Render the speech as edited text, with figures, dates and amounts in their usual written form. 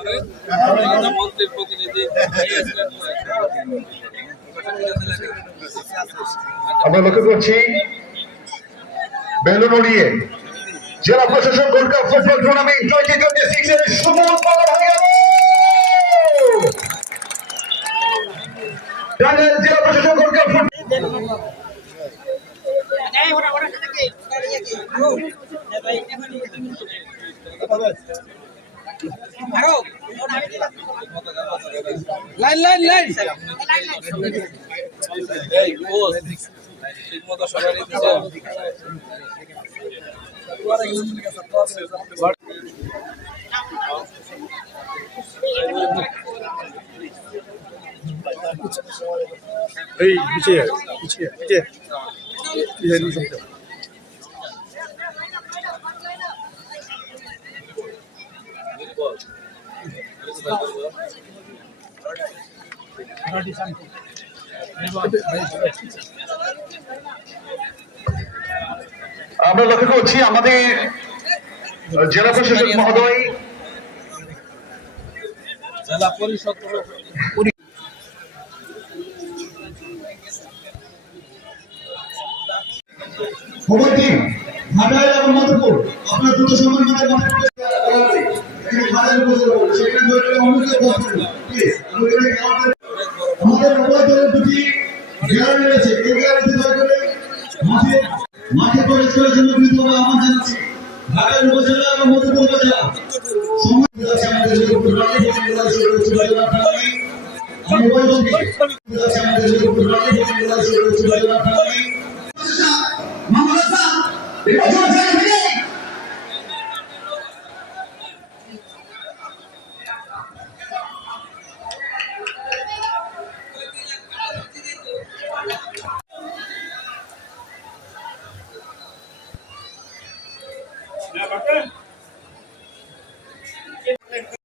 মন্ত্রীর প্রতিনিধি আমরা লক্ষ্য করছি বেলুন উড়িয়ে জেলা প্রশাসন গোল্ড কাপ ফুটবল টুর্নামেন্ট 2026 এর শুরু করা হয়ে গেল। টাঙ্গাইল জেলা প্রশাসন gold cup line line line এই কোচ ঠিক মতো সবাই দিছে এই পিছিয়ে পিছিয়ে পিছিয়ে পিছিয়ে নিয়ে চলতে আমরা লক্ষ্য করছি আমাদের জেলা প্রশাসক মহোদয় জেলা পরিষদ খবর দিন ঘাটাইল এবং মধুপুর আপনার দ্রুত সময়ের মধ্যে আমাদের উভয় দলের দুটি গ্যালারি রয়েছে এই গ্যালারিতে দয়া করে মাঠে প্রবেশ করার জন্য বিনীতভাবে আহ্বান জানাচ্ছি। ঘাটাইল উপজেলা এবং মধুপুর উপজেলা আমাদের আমি উভয় দলকে আমাদের